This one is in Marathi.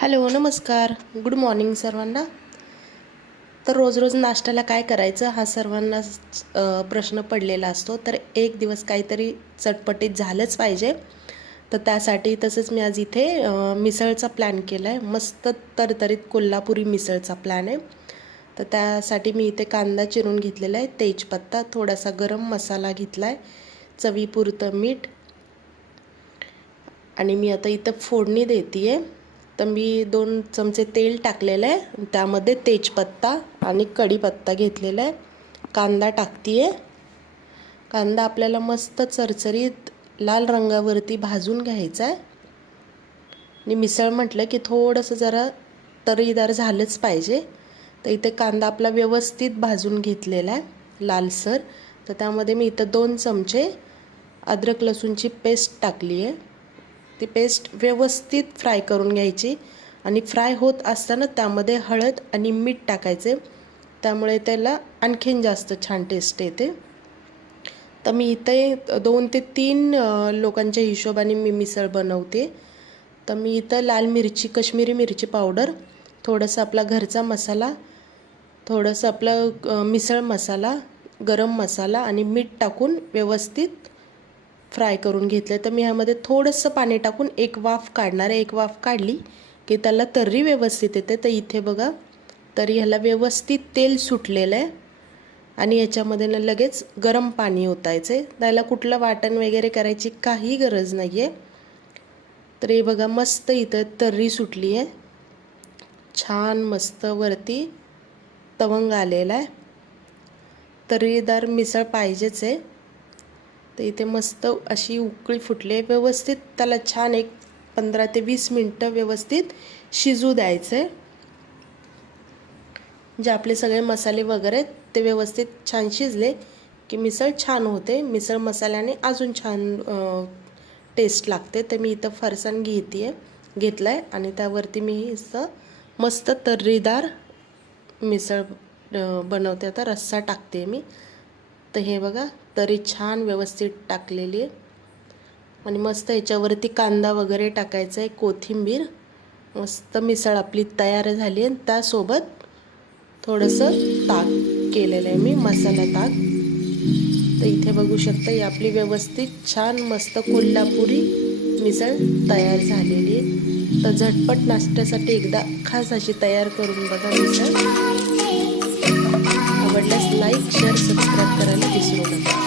हॅलो, नमस्कार, गुड मॉर्निंग सर्वांना. तर रोज रोज नाश्त्याला काय करायचं हा सर्वांना प्रश्न पडलेला असतो. तर एक दिवस काहीतरी चटपटीत झालंच पाहिजे. तर त्यासाठी तसंच मी आज इथे मिसळचा प्लॅन केला आहे. मस्त तरतरीत कोल्हापुरी मिसळचा प्लॅन आहे. तर त्यासाठी मी इथे कांदा चिरून घेतलेला आहे, तेजपत्ता, थोडासा गरम मसाला घेतला आहे, चवीपुरतं मीठ, आणि मी आता इथं फोडणी देते आहे. तर मी 2 चमचे तेल टाकलेलं आहे, त्यामध्ये तेजपत्ता आणि कढीपत्ता घेतलेला आहे. कांदा टाकते आहे. कांदा आपल्याला मस्त चरचरीत लाल रंगावरती भाजून घ्यायचा आहे. आणि मिसळ म्हटलं की थोडंसं जरा तर्रीदार झालंच पाहिजे. तर इथे कांदा आपला व्यवस्थित भाजून घेतलेला आहे लालसर. तर त्यामध्ये मी इथं 2 चमचे अद्रक लसूणची पेस्ट टाकली आहे. ती पेस्ट व्यवस्थित फ्राय करून घ्यायची आणि फ्राय होत असताना त्यामध्ये हळद आणि मीठ टाकायचे. त्यामुळे त्याला आणखीन जास्त छान टेस्ट येते. तर मी इथे 2 ते 3 लोकांच्या हिशोबाने मी मिसळ बनवते. तर मी इथं लाल मिरची, कश्मीरी मिरची पावडर, थोडंसं आपला घरचा मसाला, थोडंसं आपलं मिसळ मसाला, गरम मसाला आणि मीठ टाकून व्यवस्थित फ्राय करून घेतले. तर मी ह्यामध्ये थोडंसं पाणी टाकून एक वाफ काढणार आहे. एक वाफ काढली की त्याला तर्री व्यवस्थित येते. तर इथे बघा, तरी ह्याला व्यवस्थित तेल सुटलेलं आहे आणि याच्यामध्ये ना लगेच गरम पाणी ओतायचं आहे. त्याला कुठलं वाटण वगैरे करायची काही गरज नाही आहे. तर हे बघा, मस्त इथं तर्री सुटली आहे, छान मस्त वरती तवंग आलेला आहे. तर्रीदार मिसळ पाहिजेच आहे. तर इथे मस्त अशी उकळी फुटली आहे. व्यवस्थित त्याला छान एक 15 ते 20 मिनटं व्यवस्थित शिजू द्यायचं आहे. जे आपले सगळे मसाले वगैरे ते व्यवस्थित छान शिजले की मिसळ छान होते. मिसळ मसाल्याने अजून छान टेस्ट लागते. तर मी इथं फरसाण घेतलं आहे आणि त्यावरती मी असं मस्त तर्रीदार मिसळ बनवते. आता रस्सा टाकते मी. तर हे बघा, तरी छान व्यवस्थित टाकलेली आहे आणि मस्त याच्यावरती कांदा वगैरे टाकायचा आहे, कोथिंबीर. मस्त मिसळ आपली तयार झाली आहे. त्यासोबत थोडंसं ताक केलेलं आहे मी, मसाला ताक. तर इथे बघू शकता, ही आपली व्यवस्थित छान मस्त कोल्हापुरी मिसळ तयार झालेली आहे. तर झटपट नाश्त्यासाठी एकदा खास अशी तयार करून बघा मिसळ. आवडल्यास लाईक, शेअर, सबस्क्राईब करायला विसरू नका.